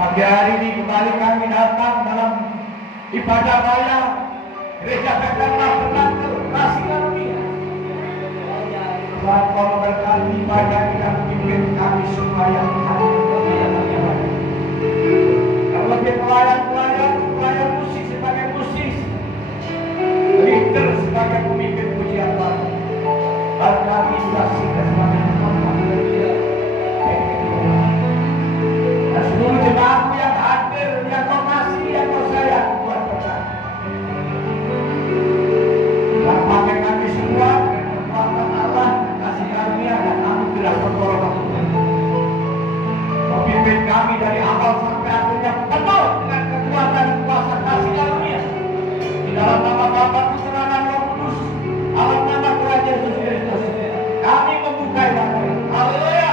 Pagi hari ini kembali kami datang dalam ibadah raya Gereja Veteran Penanggal Kasih Karunia. Tuhan kau memberkati ibadah dan pimpin kami supaya kami lebih pelayan musik sebagai musisi, leader sebagai pemimpin pujian Tuhan, dan kami kasih sebagai tempat kerja. Dan seluruh jemaatku yang hadir, yang kau kasih, yang kau sayang, Tuhan berkati. Dan pakai kami semua dengan kekuatan Allah, kasih karunia dan anugerah pertolongan Tuhan. Memimpin kami dari awal sampai akhirnya penuh dengan kekuatan kuasa kasih karunia. Di dalam nama Bapa, Putra dan Roh Kudus, dalam nama Tuhan Yesus Kristus, kami membuka ibadah. Haleluya.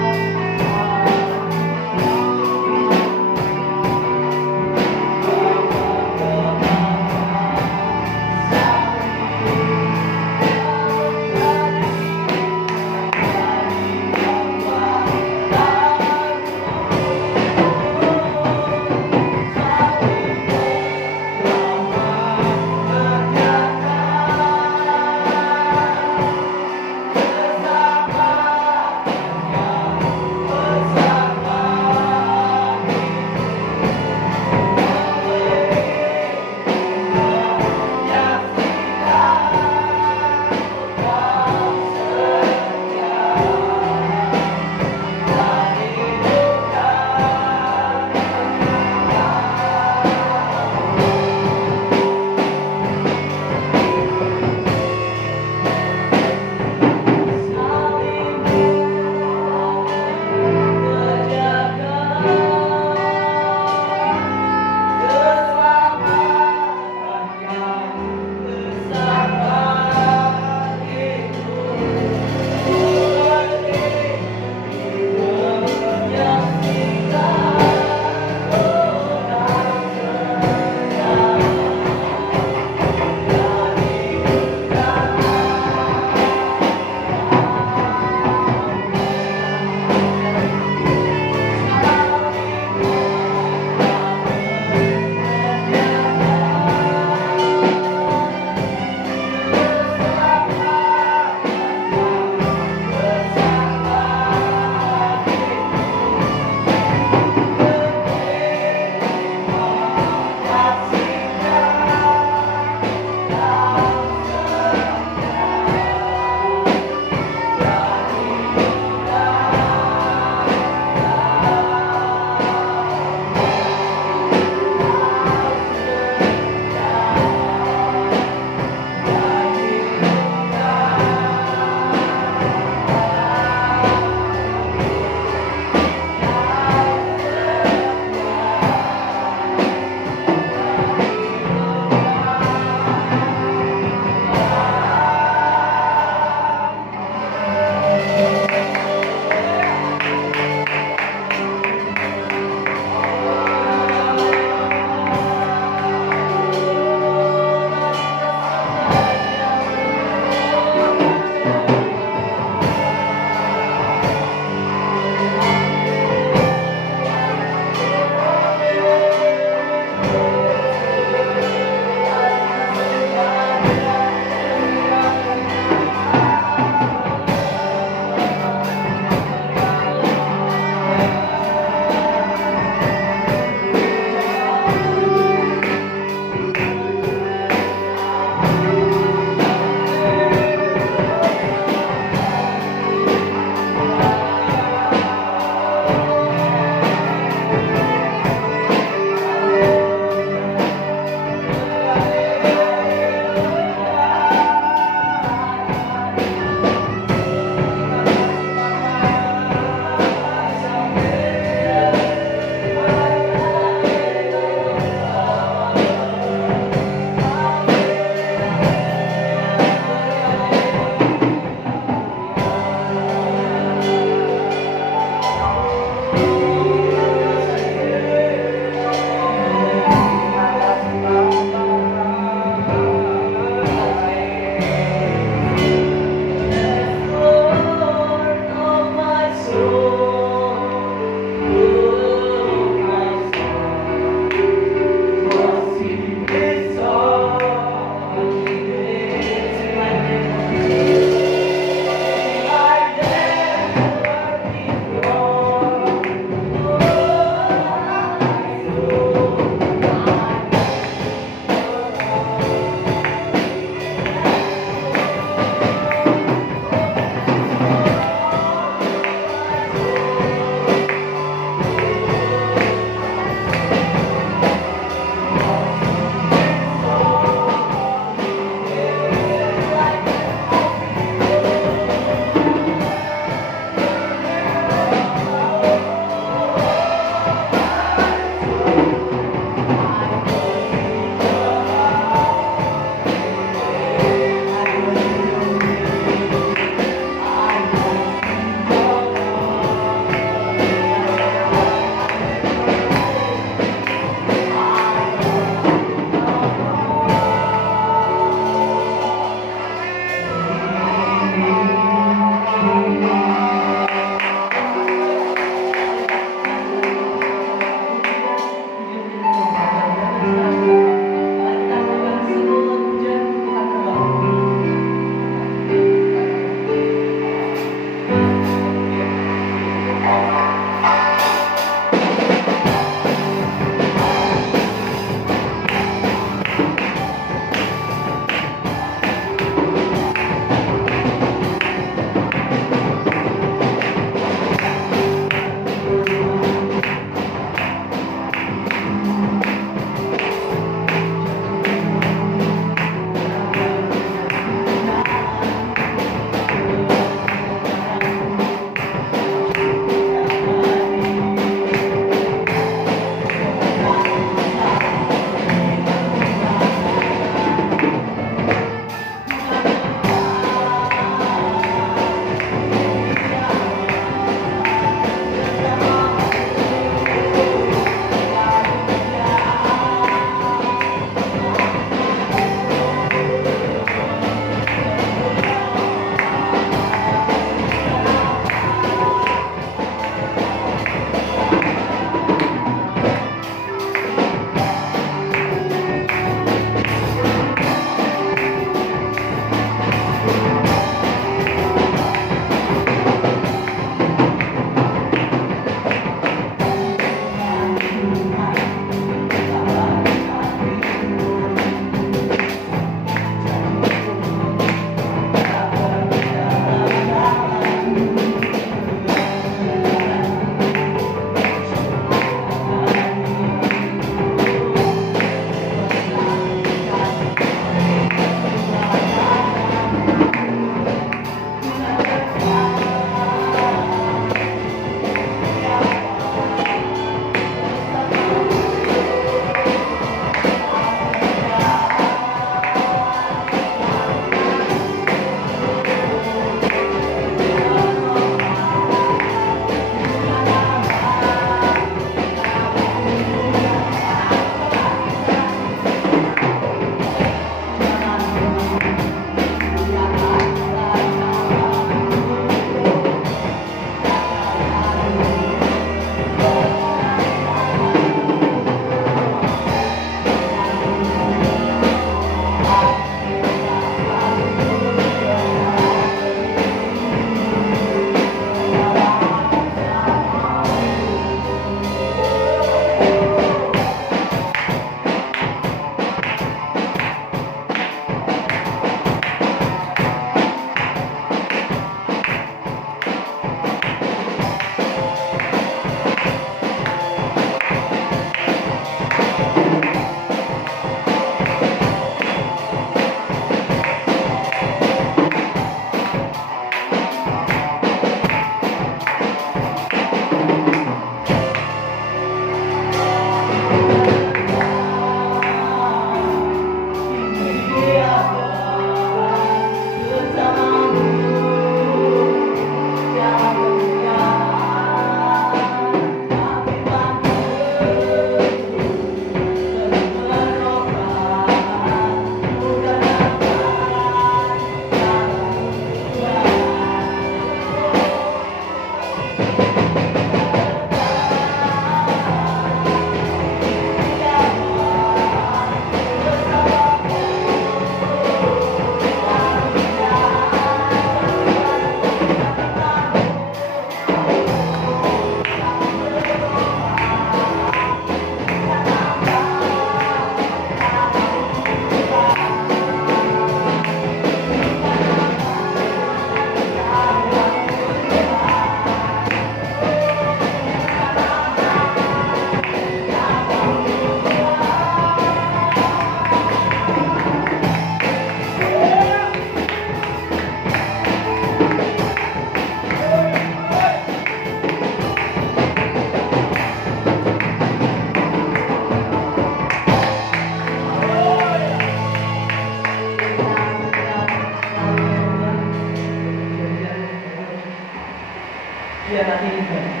anak ini.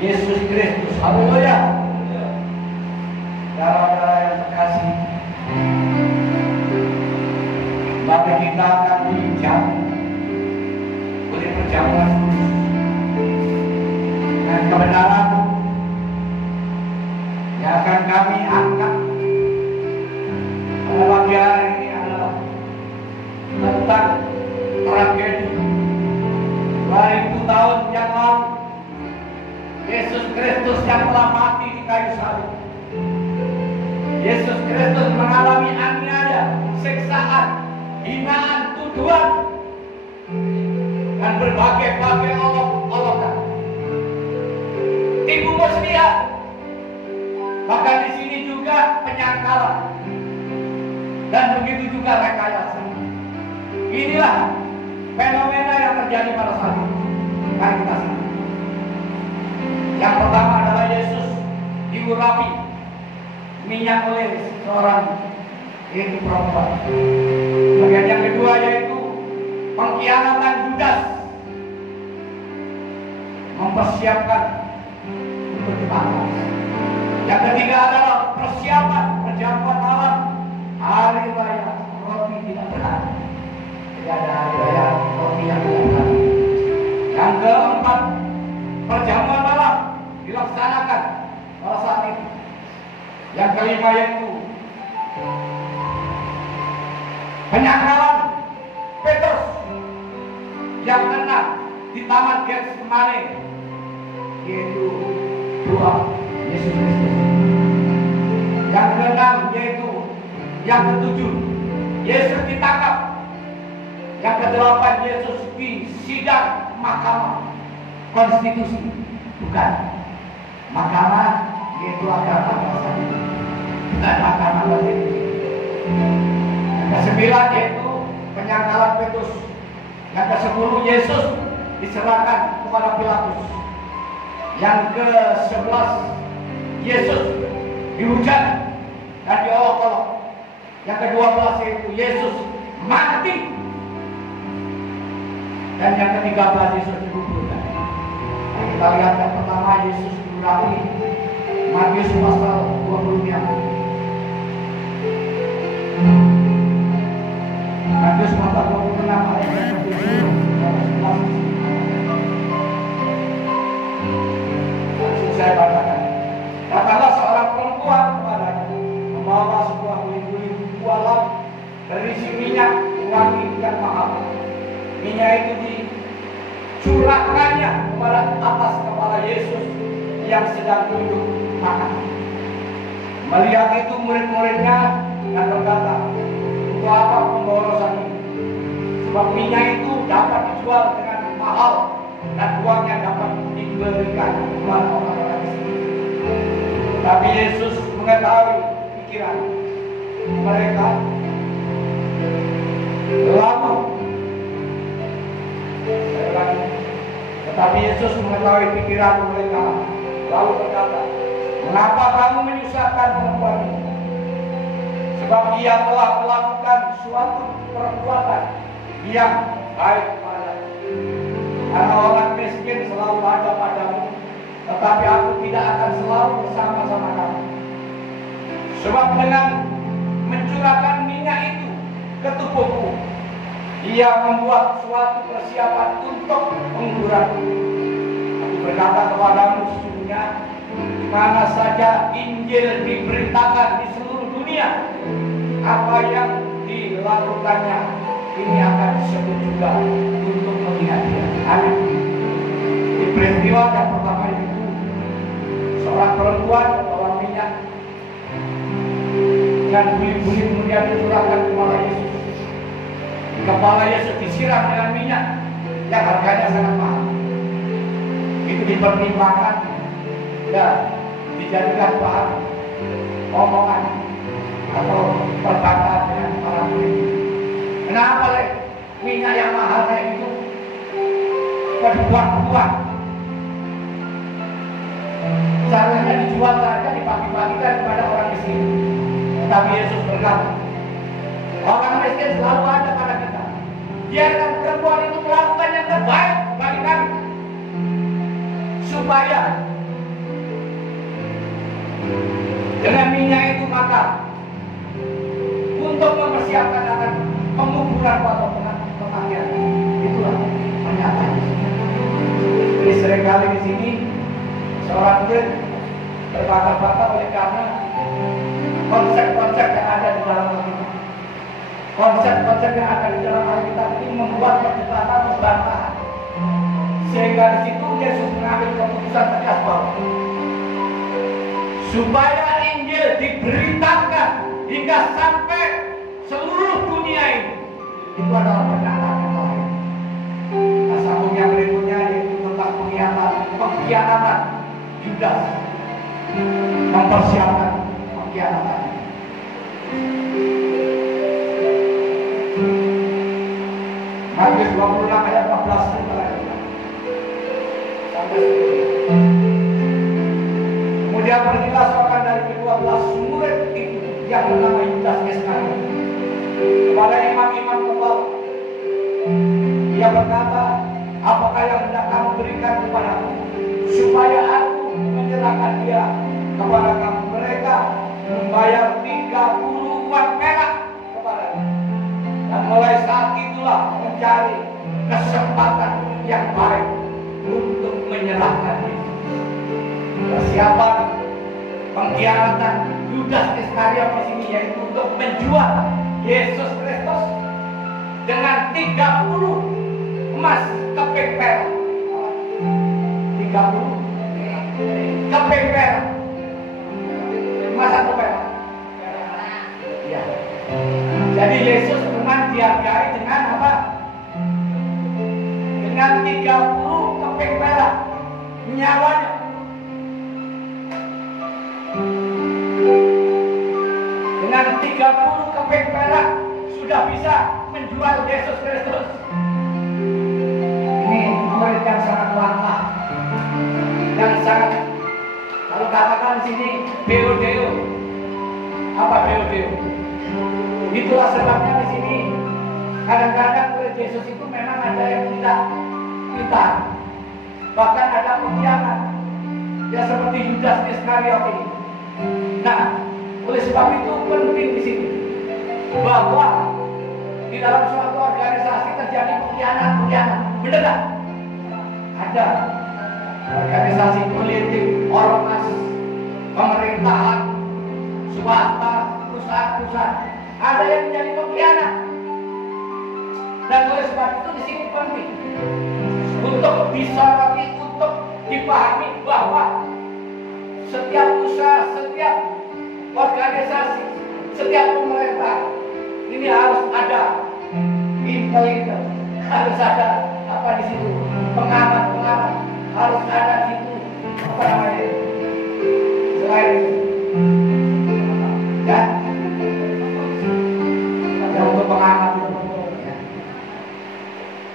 Yesus Kristus, haleluya. Saudara-saudara yang terkasih, maka kita akan dijamin oleh perjamuan dan kebenaran yang akan kami angkat pada pagi hari ini adalah tentang tragedi 2000 tahun yang lalu. Yesus Kristus yang telah mati di kayu salib. Yesus Kristus mengalami aniaya, siksaan, hinaan, tuduhan, dan berbagai-bagai olok-olokan. Tipu muslihat. Bahkan di sini juga penyangkalan. Dan begitu juga rekayasa. Inilah fenomena yang terjadi pada saat itu. Mari kita simak. Yang pertama adalah Yesus diurapi minyak oleh seorang yaitu perempuan. Bagian yang kedua yaitu pengkhianatan Judas mempersiapkan untuk ditangkap. Yang ketiga adalah persiapan perjamuan malam hari raya roti tidak benar. Jadi ada hari raya roti yang tidak benar. Yang keempat, perjamuan malam dilaksanakan pada saat itu. Yang kelima yaitu penyangkalan Petrus. Yang keenam di Taman Getsemani yaitu doa Yesus Kristus. Yang keenam yaitu yang ketujuh Yesus ditangkap. Yang kedelapan Yesus di sidang mahkamah konstitusi, bukan mahkamah yaitu agama dasar, bukan mahkamah konstitusi. Yang kesembilan yaitu penyangkalan Petrus. Yang ke-10 Yesus diserahkan kepada Pilatus. Yang ke-11 Yesus dihujat dan diolok-olok. Yang ke-12 yaitu Yesus mati. Dan yang ke-13 Yesus dikuburkan. Nah, kita lihat yang pertama Yesus diurapi, Matius pasal 26. Matius pasal 26 ayat 10. Langsung saya bacakan. Katalah seorang perempuan kepadanya, membawa sebuah guling-guling bualam berisi minyak wangi yang mahal. Minyak itu dicurahkannya kepada atas kepala Yesus yang sedang duduk makan. Melihat itu murid-muridnya dan berkata, untuk apa pemborosan ini? Sebab minyak itu dapat dijual dengan mahal dan uangnya dapat diberikan kepada orang-orang miskin. Tapi Yesus mengetahui pikiran mereka. Tetapi Yesus mengetahui pikiran mereka, lalu berkata, mengapa kamu menyusahkan perempuan ini? Sebab ia telah melakukan suatu perbuatan yang baik padamu. Karena orang miskin selalu ada padamu, tetapi aku tidak akan selalu bersama-sama kamu. Sebab dengan mencurahkan minyak itu ke tubuhku, ia membuat suatu persiapan untuk pengguguranku. Aku berkata kepadamu, sesungguhnya di mana saja Injil diberitakan di seluruh dunia, apa yang dilakukannya ini akan disebut juga untuk mengingat dia. Amin. Peristiwa yang pertama itu seorang perempuan membawa minyak dan buli-buli kemudian dicurahkan ke kepala Yesus. Kepala Yesus disiram dengan minyak yang harganya sangat mahal. Itu dipertimbangkan dan dijadikan bahan omongan atau perkataan dengan para murid. Kenapa minyak yang mahal kayak itu dibuang-buang? Seharusnya dijual saja, dibagi-bagikan kepada orang miskin. Tetapi Yesus berkata, orang miskin selalu ada pada kita. Biarkan perempuan itu melakukan yang terbaik bagi kami, supaya dengan minyak itu maka untuk mempersiapkan akan penguburan atau kematian. Itulah pernyataan. Jadi seringkali di sini seorang murid berkata-kata oleh karena konsep-konsep yang ada di dalam Alkitab. Konsep-konsep yang ada di dalam Alkitab ini membuat perdebatan pembantahan. Sehingga di situ Yesus mengambil keputusan tegas bahwa supaya Injil diberitakan hingga sampai seluruh dunia ini. Itu adalah pernyataan yang lain. Nah, sambung yang berikutnya yaitu tentang pengkhianatan Yudas, mempersiapkan pengkhianatan. Matius 26 ayat 14 sampai 10. Kemudian pergilah seorang dari ke-12 murid itu yang bernama Yudas Iskariot kepada imam-imam kepala. Ia berkata, apakah yang hendak kamu berikan kepadaku supaya aku menyerahkan dia kepada kamu? Mereka membayar 30 uang perak kepadanya. Dan mulai saat itulah mencari kesempatan yang baik untuk menyerahkan diri. Persiapan pengkhianatan Yudas Iskariot di sini yaitu untuk menjual Yesus Kristus dengan 30 emas keping perak. 30 keping perak. Emas atau perak? Ya. Jadi Yesus memang dihargai dengan apa? Dengan 30 keping perak nyawanya. Dengan 30 keping perak sudah bisa menjual Yesus Kristus. Ini murid yang sangat langka, yang sangat, kalau katakan sini Deodeo. Apa Deodeo? Itulah sebabnya di sini kadang-kadang murid Yesus itu memang ada yang tidak pintar, bahkan ada pengkhianat. Ya seperti Yudas Iskariot ini. Nah, oleh sebab itu penting di sini bahwa di dalam suatu organisasi terjadi pengkhianat. Benar tak? Ada organisasi politik, ormas, pemerintahan, swasta, perusahaan-perusahaan, ada yang menjadi pengkhianat. Dan oleh sebab itu di sini penting untuk disoroti, untuk dipahami bahwa setiap usaha, setiap organisasi, setiap pemerintah ini harus ada intelijen, harus ada apa di situ, pengamat, harus ada di situ apa namanya, selain ya, untuk pengamat itu.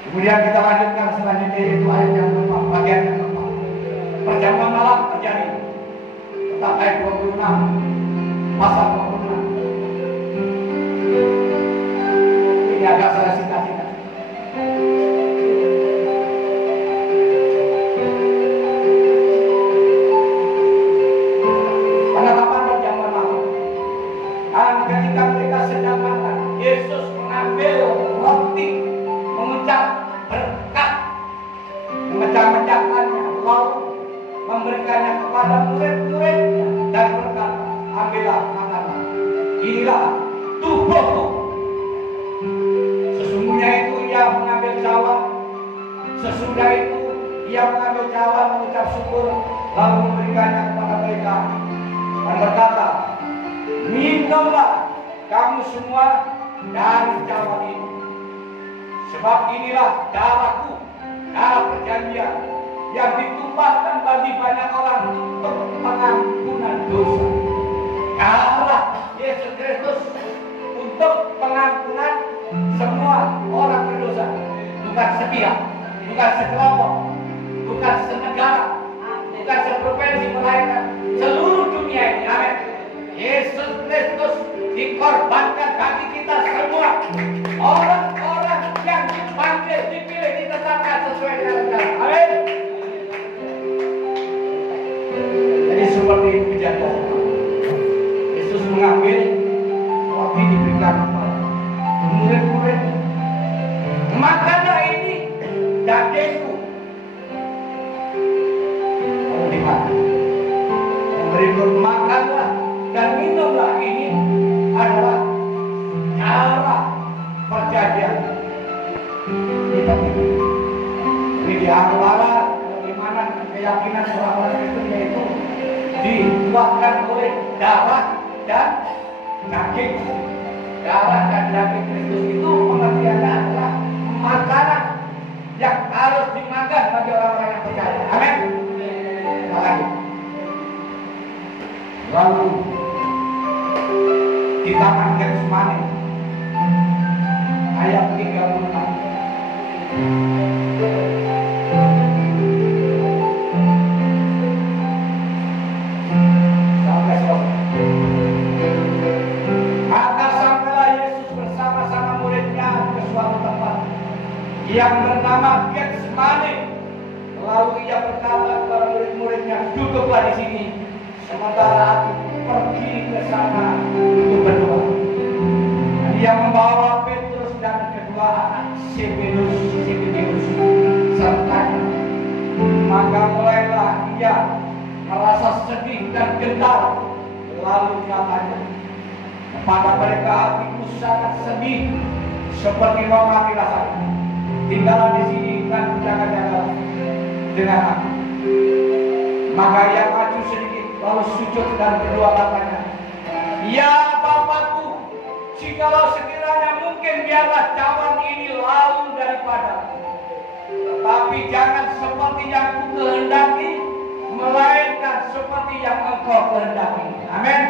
Kemudian kita lanjutkan selanjutnya itu ayat yang keempat, bagian yang keempat. Perjamuan malam terjadi. Tetap ayat 26 pasal 26. Ini agak saya singkat-singkat. Penetapan perjamuan malam. Dan ketika mereka sedang makan, Yesus mengambil roti, mengucap berkat, memecah-mecahkannya, lalu memberikannya kepada murid-muridnya dan berkata, ambillah, makanlah. Inilah tubuhku. Sesungguhnya itu ia mengambil cawan. Sesudah itu ia mengambil cawan lalu memberikannya kepada mereka dan berkata, minumlah kamu semua dari cawan ini, sebab inilah darahku, darah perjanjian yang ditumpahkan bagi banyak orang untuk pengampunan dosa. Darah Yesus Kristus untuk pengampunan semua orang berdosa, bukan sepihak, bukan sekelompok, bukan senegara, bukan seprovinsi, melainkan seluruh dunia ini. Amin. Yesus Kristus dikorbankan bagi kita semua, orang-orang yang dipanggil, dipilih, ditetapkan sesuai dengan rencana. Amin. Jadi seperti itu kejadian. Yesus mengambil roti, diberikan kepada murid-murid, makanlah ini dagingku. Lalu dimakan. Yang berikut, makanlah dan minumlah, ini adalah darah perjanjian. Ini di antara keimanan keyakinan orang-orang Kristen, yaitu dikuatkan oleh darah dan daging. Darah dan daging Kristus itu pengertiannya adalah makanan yang harus dimakan bagi orang-orang yang percaya. Amin. Lalu di Taman Getsemani ayat 36. Maka sampailah Yesus bersama-sama muridnya ke suatu tempat yang bernama Getsemani. Lalu ia berkata kepada murid-muridnya, duduklah di sini sementara aku pergi ke sana untuk berdoa. Dia membawa Petrus dan kedua anak Zebedeus sertanya. Maka mulailah ia merasa sedih dan gentar. Lalu katanya kepada mereka, hatiku sangat sedih seperti mau mati rasanya. Tinggallah di sini dan jaga-jaga dengan aku. Maka ia maju sedikit, lalu sujud dan berdoa katanya, ya Bapakku, jikalau sekiranya mungkin biarlah cawan ini lalu daripada, tetapi jangan seperti yang ku kehendaki, melainkan seperti yang Engkau kehendaki. Amin.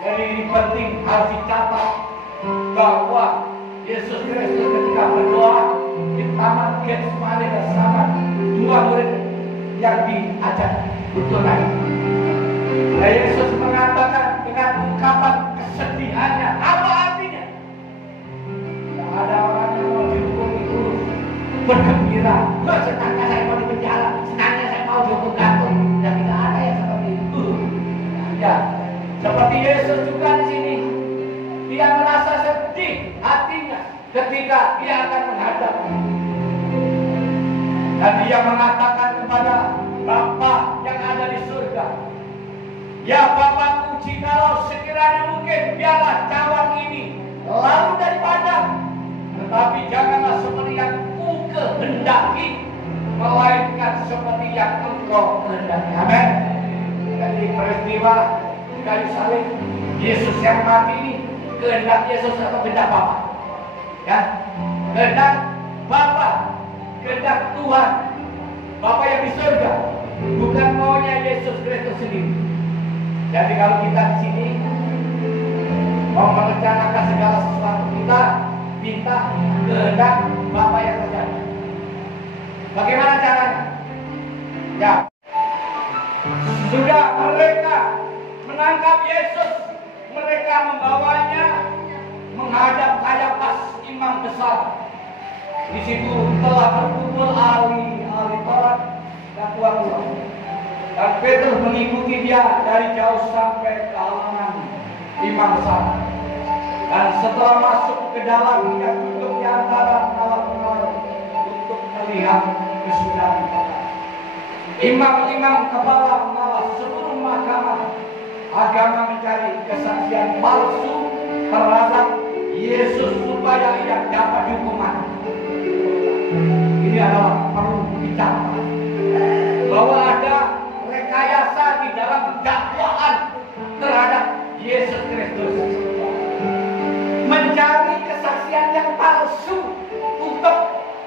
Jadi ini penting, harus dicatat bahwa Yesus Kristus ketika berdoa di Taman Getsemani bersama dua murid yang diajak berdoa. Nah, Yesus mengatakan dengan ungkapan kesedihannya, apa artinya? Tidak ada orang yang mau dihukum itu bergembira, senangnya saya mau dipenjara, senangnya saya mau dihukum gantung. Dan tidak ada yang seperti itu. Ya, seperti Yesus juga di sini, dia merasa sedih hatinya ketika dia akan menghadap. Dan dia mengatakan kepada Bapa yang ada di surga, ya Bapakku, jikalau sekiranya mungkin biarlah cawan ini lalu daripada, tetapi janganlah seperti yang ku kehendaki, melainkan seperti yang Engkau kehendaki. Amin. Jadi peristiwa di kayu salib, Yesus yang mati ini kehendak Yesus atau kehendak Bapa? Ya, kehendak Bapa, kehendak Tuhan, Bapa yang di surga, bukan maunya Yesus Kristus sendiri. Jadi kalau kita di sini mau merencanakan segala sesuatu, kita minta kehendak Bapa yang terjadi. Bagaimana caranya? Ya, sudah mereka menangkap Yesus, mereka membawanya menghadap Kayafas, imam besar. Di situ telah berkumpul ahli Taurat dan tua-tua. Dan Petrus mengikuti dia dari jauh sampai ke halaman imam besar. Dan setelah masuk ke dalam, dia duduk di antara pengawal-pengawal untuk melihat kesudahan perkara. Imam-imam kepala pengawal seluruh mahkamah agama mencari kesaksian palsu terhadap Yesus supaya ia dapat dihukum. Ini adalah perlu dicatat bahwa ada dakwaan terhadap Yesus Kristus, mencari kesaksian yang palsu untuk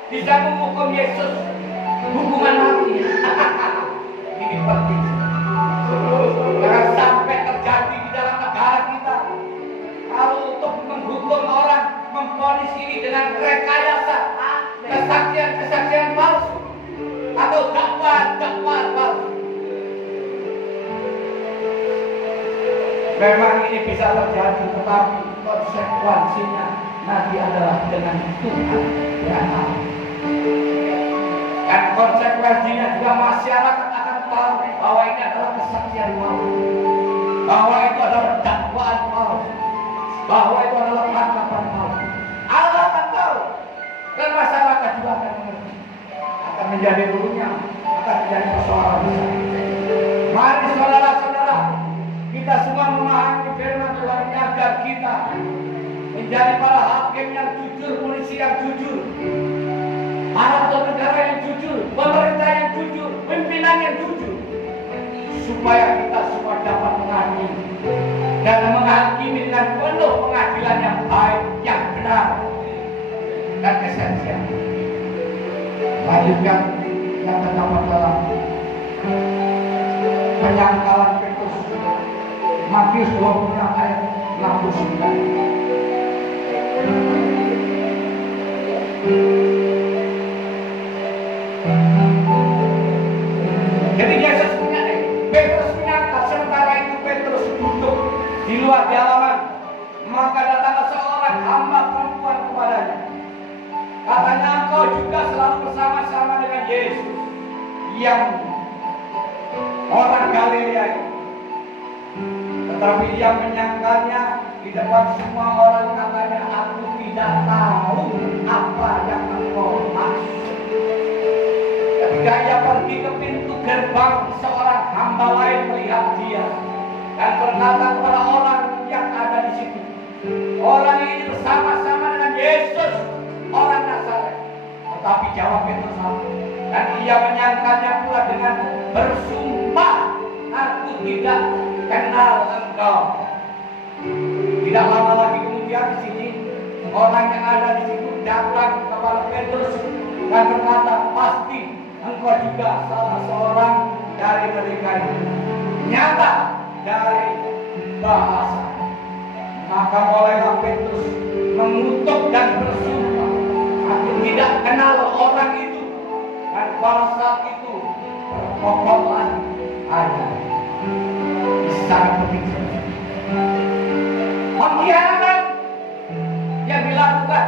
bisa menghukum Yesus hukuman mati. Ini penting. Jangan sampai terjadi di dalam negara kita. Kalau untuk menghukum orang, memvonis ini dengan rekayasa, kesaksian palsu atau dakwaan palsu. Memang ini bisa terjadi, tetapi konsekuensinya nanti adalah dengan Tuhan yang tahu. Dan konsekuensinya juga masyarakat akan tahu bahwa ini adalah kesaksian palsu, bahwa itu adalah dakwaan palsu, bahwa itu adalah tangkapan palsu. Allah akan tahu, dan masyarakat juga akan mengerti, akan menjadi runyam, akan menjadi persoalan besar. Mari saudara-saudara, kita semua memahami firman Tuhan ini agar kita menjadi para hakim yang jujur, polisi yang jujur, aparatur negara yang jujur, pemerintah yang jujur, pimpinan yang jujur, supaya kita semua dapat mengadili dan menghakimi dengan penuh pengadilan yang baik, yang benar dan esensial. Lanjutkan yang terdapat dalam penyangkalan Petrus, Matius 20 ayat 69. Jadi Yesus Petrus menyangka, sementara itu Petrus duduk di luar di halaman, maka datanglah seorang hamba perempuan kepadanya. Katanya, engkau juga selalu bersama-sama dengan Yesus yang orang Galilea itu. Tetapi dia menyangkanya di depan semua orang, katanya, aku tidak tahu apa yang engkau maksud. Ketika ia pergi ke pintu gerbang, seorang hamba lain melihat dia dan berkata kepada orang yang ada di situ, orang ini bersama-sama dengan Yesus, orang Nazaret. Tetapi jawab Petrus dan ia menyangkanya pula dengan bersumpah, aku tidak kenal engkau. Tidak lama lagi kemudian di sini orang yang ada di situ datang kepada Petrus dan berkata, pasti engkau juga salah seorang dari mereka itu. Nyata dari bahasa. Maka mulailah Petrus mengutuk dan bersumpah, aku tidak kenal orang itu. Dan pada saat itu perkokohan ayat. Sangat penting. Pengkhianatan yang dilakukan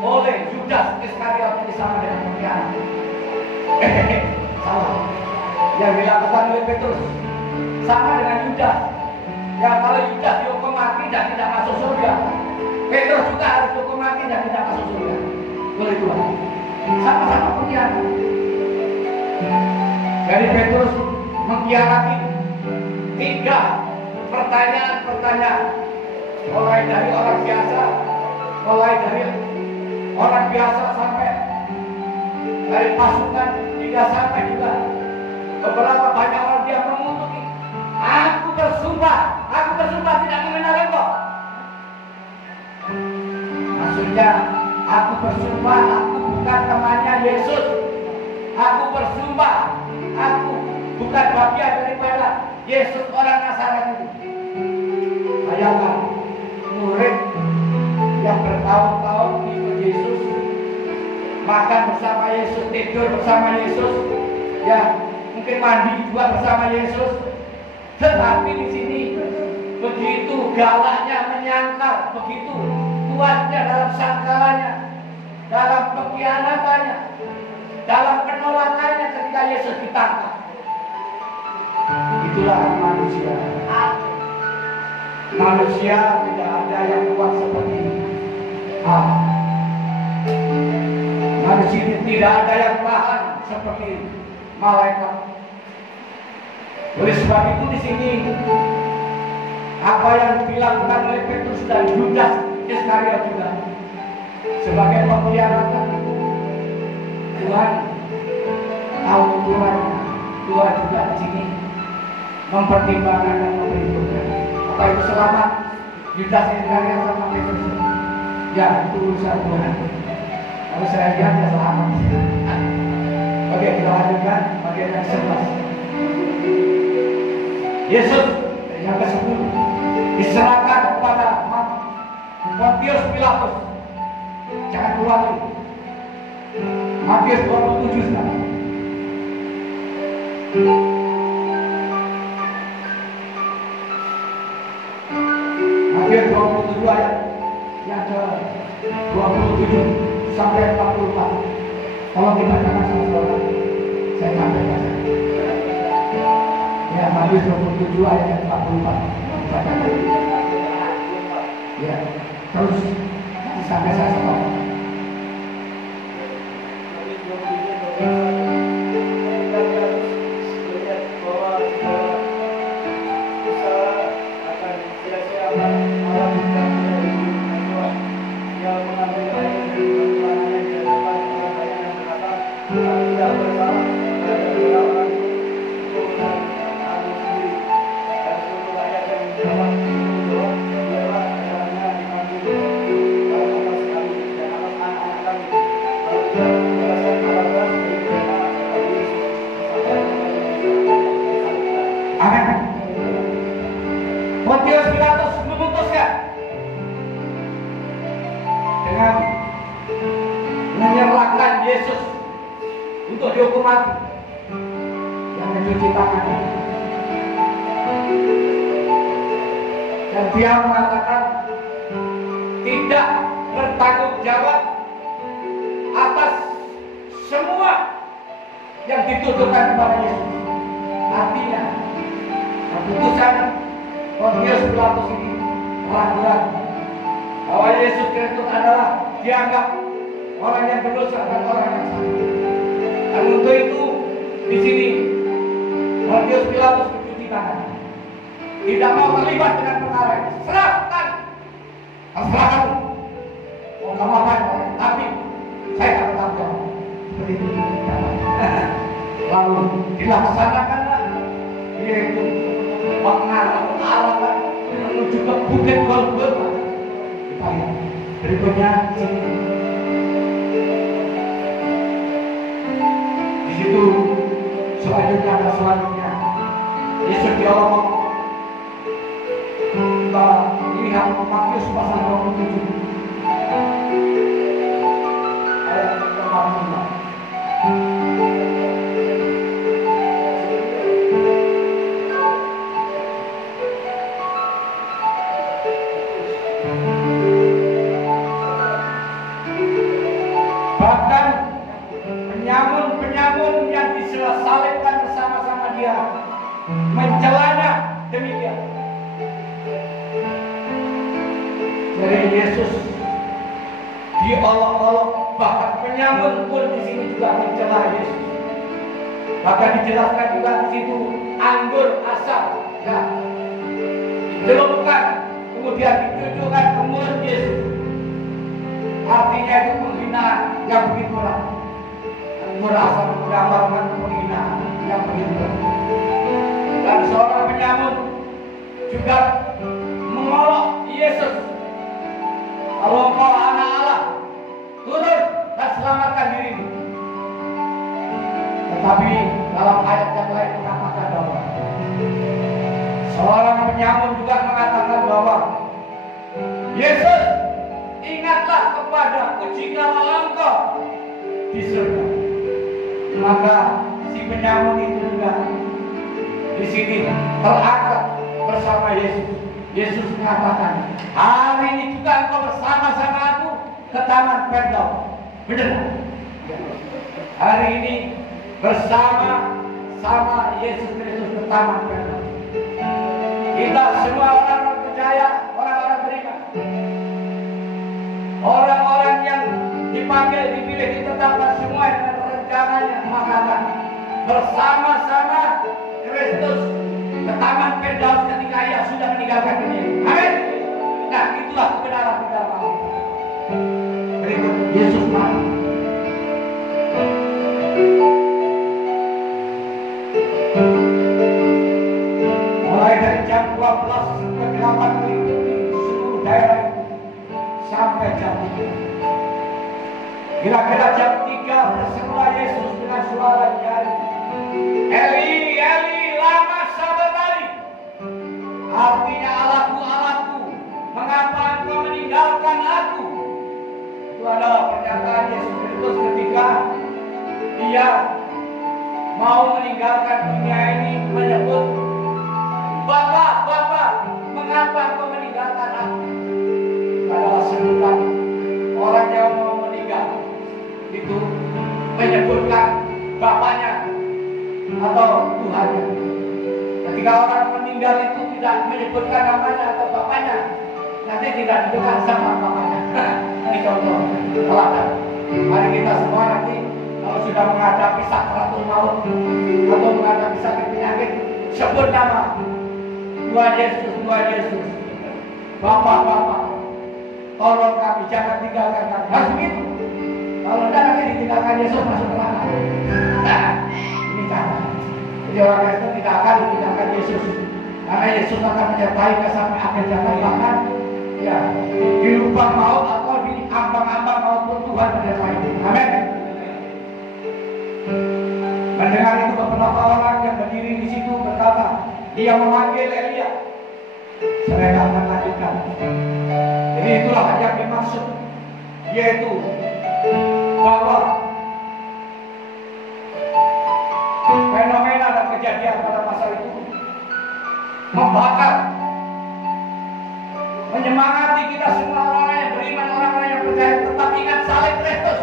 oleh Yudas Iskariot ini sama dengan pengkhianat. Salah. Yang dilakukan oleh Petrus sama dengan Yudas. Ya, kalau Yudas dihukum mati dan tidak masuk surga, Petrus juga harus dihukum mati dan tidak masuk surga. Boleh Tuhan. Sama-sama pengkhianat. Jadi Petrus mengkhianati 3 pertanyaan-pertanyaan, mulai dari orang biasa sampai dari pasukan, tidak sampai juga beberapa banyak orang dia mengutuki. Aku bersumpah tidak mengenal engkau. Maksudnya, aku bersumpah aku bukan temannya Yesus. Aku bersumpah aku bukan bagian daripada Yesus orang Nazaret itu. Bayangkan, murid yang bertahun-tahun ikut Yesus, makan bersama Yesus, tidur bersama Yesus, ya mungkin mandi juga bersama Yesus. Tetapi di sini begitu galaknya menyangkal, begitu kuatnya dalam sangkalannya, dalam pengkhianatannya, dalam penolakannya ketika Yesus ditangkap. Itulah manusia. Manusia tidak ada yang kuat seperti Allah. Manusia tidak ada yang tahan seperti malaikat. Oleh sebab itu di sini apa yang dilakukan oleh Petrus dan Yudas Iskariot juga sebagai pengkhianatan, Tuhan tahu Tuhan juga di sini mempertimbangkan dan memperhitungkan. Apa itu selamat? Yudas Iskariot sama Petrus. Ya, itu urusan Tuhan. Kalau saya lihat ya selamat. Oke, kita lanjutkan bagian yang 11. Yesus yang ke-10 diserahkan kepada Pontius Pilatus. Jangan keluar lagi. Matius 27 sekarang. Matius 27 ayat yang ke 27 sampai 44. Tolong dibacakan sama saudara. Saya sampai baca. Ya, Matius 27 ayat yang 44. Dibacakan. Ya, terus sampai saya stop. Pontius Pilatus memutuskan dengan menyerahkan Yesus untuk dihukum mati yang mencuci tangannya, dan dia mengatakan tidak bertanggung jawab atas semua yang dituduhkan kepada Yesus. Artinya keputusan Pontius Pilatus ini ragu-ragu bahwa Yesus Kristus adalah dianggap orang yang berdosa dan orang yang salah. Dan untuk itu di sini Pontius Pilatus mencuci tangan, tidak mau terlibat dengan perkara ini. Serahkan, serahkan. Mau kamu apa? Tapi saya akan bertanggung jawab. Seperti itu. Lalu dilaksanakanlah yaitu pengarah-arahan menuju ke Bukit Golgota. Kita lihat berikutnya sini. Di situ selanjutnya ada selanjutnya Yesus diolok. Kita lihat Matius pasal 27 ayat 45. Bahkan penyamun-penyamun yang disalibkan bersama-sama dia mencelanya demikian. Jadi Yesus diolok-olok, bahkan penyamun pun di sini juga mencela Yesus. Bahkan dijelaskan juga di situ anggur asam ya dicelupkan kemudian ditujukan ke mulut Yesus. Artinya itu penghinaan yang begitu berat. Merasa menggambarkan penghinaan yang begitu berat. Dan seorang penyamun juga mengolok Yesus. Kalau engkau anak Allah, turun dan selamatkan dirimu. Tetapi dalam ayat yang lain mengatakan bahwa seorang penyamun juga mengatakan bahwa Yesus, ingatlah kepadaku jikalau engkau di surga. Maka si penyamun itu juga di sini terangkat bersama Yesus. Yesus mengatakan, hari ini juga engkau bersama-sama aku ke Taman Firdaus. Benar? Hari ini bersama-sama Yesus Kristus ke Taman Firdaus. Kita semua orang-orang percaya, orang-orang beriman, orang-orang yang dipanggil, dipilih, ditetapkan semua dengan rencananya mengatakan bersama-sama Kristus ke Taman Firdaus ketika ia sudah meninggalkan dunia. Amin. Nah, itulah kebenaran di dalam Alkitab. Berikut Yesus mati. jam 12 ke 8 mengikuti seluruh daerah sampai jam 3. Kira-kira jam 3 berserulah Yesus dengan suara nyaring, Eli, Eli, lama sabachthani. Artinya, Allahku, Allahku, mengapa engkau meninggalkan aku? Itu adalah pernyataan Yesus Kristus ketika dia mau meninggalkan dunia ini, menyebut, Bapa, Bapa, mengapa engkau meninggalkan aku? Itu adalah sebutan orang yang mau meninggal itu menyebutkan Bapaknya atau Tuhannya. Ketika orang meninggal itu tidak menyebutkan namanya atau Bapaknya, nanti tidak didengar sama Bapaknya. Ini contoh teladan. Mari kita semua nanti kalau sudah menghadapi sakratul maut atau menghadapi sakit penyakit, sebut nama Tuhan Yesus, Tuhan Yesus, Bapak, Bapak, tolong kami, jangan tinggalkan kami. Harus begitu. Kalau tidak nanti ditinggalkan Yesus masuk neraka. Ini cara. Jadi orang Kristen tidak akan ditinggalkan Yesus, karena Yesus akan menyertai kita sampai akhir zaman, bahkan ya di lubang maut atau di ambang-ambang maut pun Tuhan menyertai. Amin. Mendengar itu beberapa orang yang berdiri di situ berkata, dia memanggil Elia. Saya akan lanjutkan. Jadi itulah yang dimaksud, yaitu bahwa fenomena dan kejadian pada masa itu membakar, menyemangati kita semua orang yang beriman, orang-orang yang percaya. Tetap ingat salib Kristus,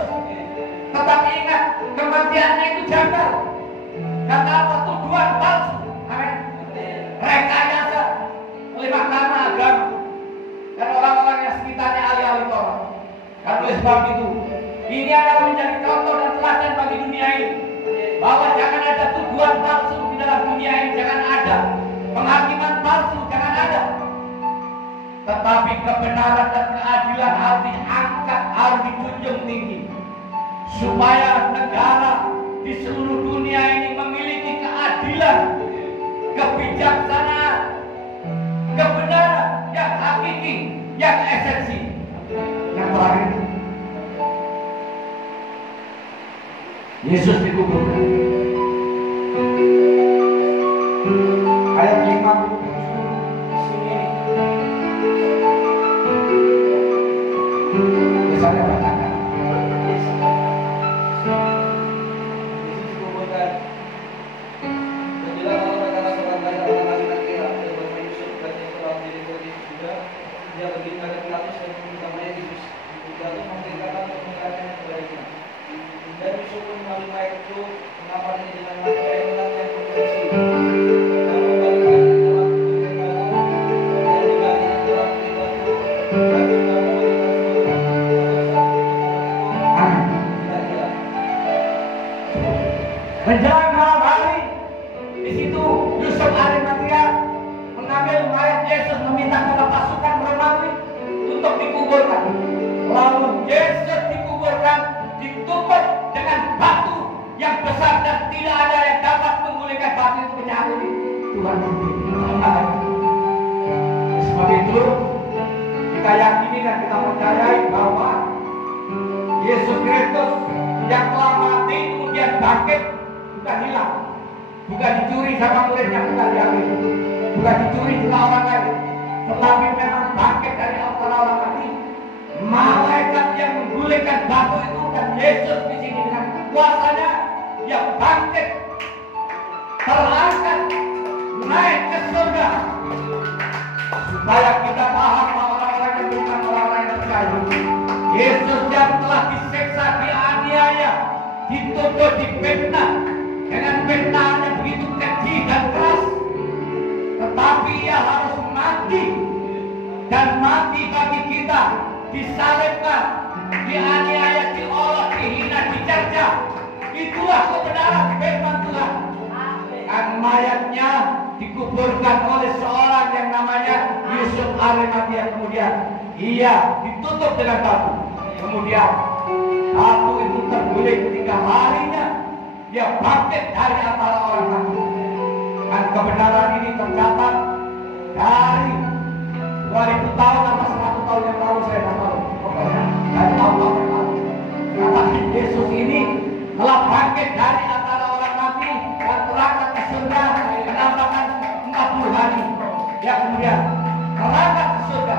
tetap ingat kematiannya itu janggal. Karena apa? Tuduhan palsu, amin, rekayasa oleh mahkamah agama dan orang-orang yang sekitarnya alih-alih Torah. Dan oleh sebab itu, ini adalah menjadi contoh dan teladan bagi dunia ini, bahwa jangan ada tuduhan palsu di dalam dunia ini, jangan ada penghakiman palsu, jangan ada. Tetapi kebenaran dan keadilan harus diangkat, harus dijunjung tinggi, supaya negara di seluruh dunia ini memiliki keadilan, kebijaksanaan, kebenaran yang hakiki, yang esensi. Yang terakhir, Yesus dikuburkan. Ayat 50 sini. Misalnya bacakan. Yesus dikuburkan. Menjelang malam mereka lakukan banyak orang laki-laki yang berbahasa Yusuf dan yang telah menjadi murid juga. Dia pergi kepada Pilatus dan meminta Yesus. Pilatus memerintahkan untuk menyerahkannya kepadanya. Dan Yusuf pun mengambil mayat itu, mengaparnya dengan pakaian yang berbersih, dan membalikkannya dalam kulit batu, dan digalinya dalam kulit batu, dan sudah memberikan menjelang malam hari, di situ Yusuf Arimatea mengambil mayat Yesus, meminta kepada pasukan Romawi untuk dikuburkan. Lalu Yesus dikuburkan, ditutup dengan batu yang besar dan tidak ada yang dapat memulihkan batu itu kecuali Tuhan sendiri. Sebab itu kita yakini dan kita percayai bahwa Yesus Kristus yang telah mati kemudian bangkit bukan hilang, bukan dicuri sama muridnya, bukan diambil, bukan dicuri juga orang lain, tetapi memang bangkit dari antara orang mati. Malaikat yang menggulingkan batu itu dan Yesus di sini dengan kuasanya yang bangkit, terangkat, naik ke surga, supaya kita paham bahwa orang-orang yang beriman, orang-orang yang percaya, Yesus yang telah disiksa, dianiaya, dituduh, difitnah dengan fitnah yang begitu keji dan keras, tetapi ia harus mati dan mati bagi kita, disalibkan, dianiaya, diolok, dihina, dicerca. Itulah kebenaran firman Tuhan. Dan mayatnya dikuburkan oleh seorang yang namanya Yusuf Arimatea. Kemudian ia ditutup dengan batu. Kemudian batu itu terguling 3 harinya. Dia bangkit dari antara orang mati. Dan kebenaran ini tercatat dari 2000 tahun atau 100 tahun yang lalu, saya tidak tahu. Pokoknya dari tahun-tahun yang lalu. Tetapi Yesus ini telah bangkit dari antara orang mati dan terangkat ke surga menambahkan 40 hari. Ya kemudian terangkat ke surga.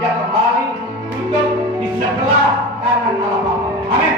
Dia kembali duduk di sebelah kanan Allah Bapa. Amin.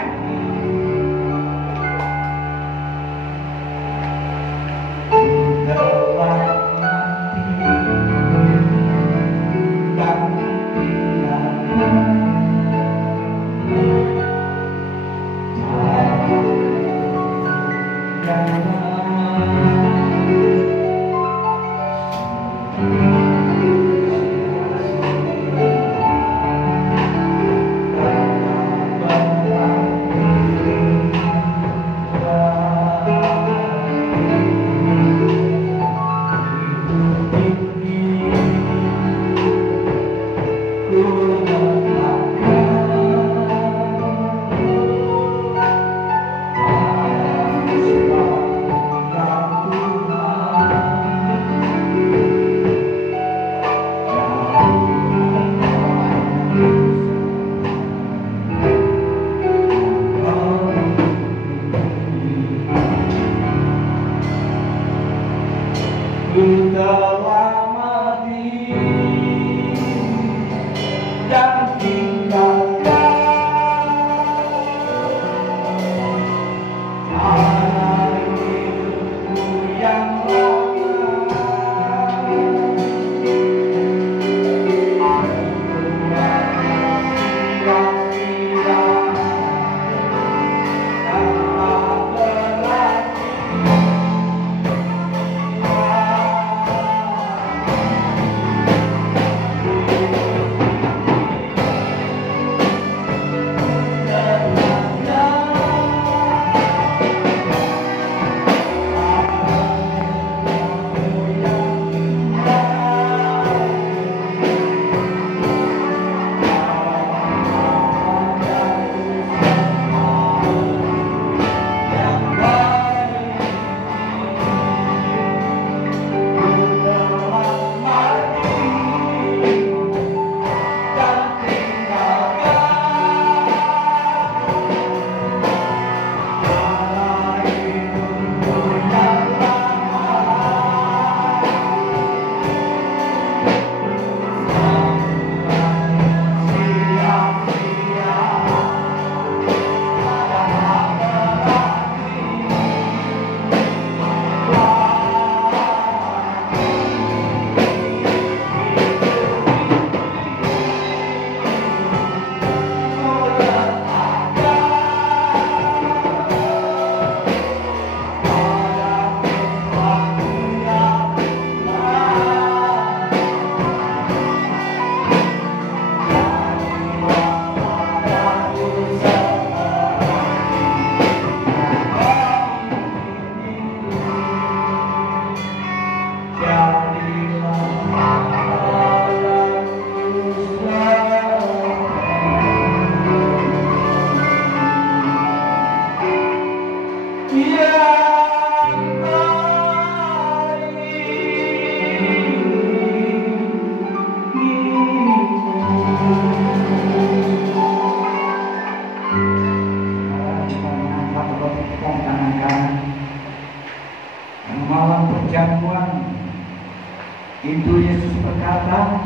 Itu Yesus berkata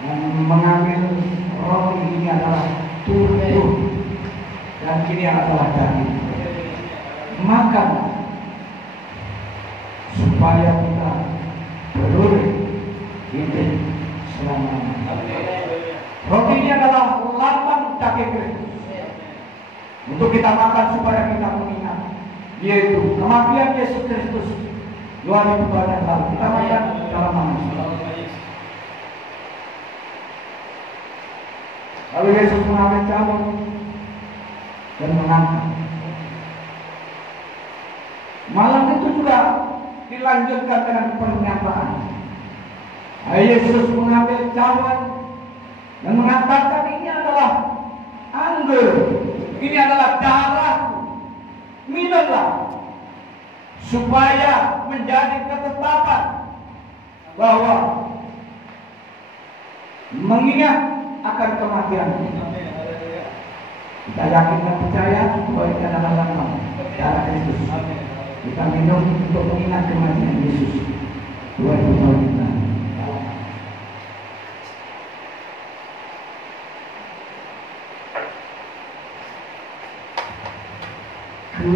dan mengambil roti ini adalah tubuh dan ini adalah daging. Makan supaya kita beroleh hidup selamanya. Roti ini adalah lambang daging Kristus untuk kita makan supaya kita mengingat, yaitu kematian Yesus Kristus 2000 tahun yang lalu. Kita makan dalam manusia. Lalu Yesus mengambil cambuk dan mengangkat. Malam itu juga dilanjutkan dengan pernyataan. Yesus mengambil cambuk dan mengatakan, ini adalah anggur, ini adalah darahku, minumlah supaya menjadi ketetapan bahwa mengingat akan kematian. Kita yakin dan percaya bahwa itu adalah lambang darah Kristus. Kita minum untuk mengingat kematian Yesus. 2000 tahun kita. Ku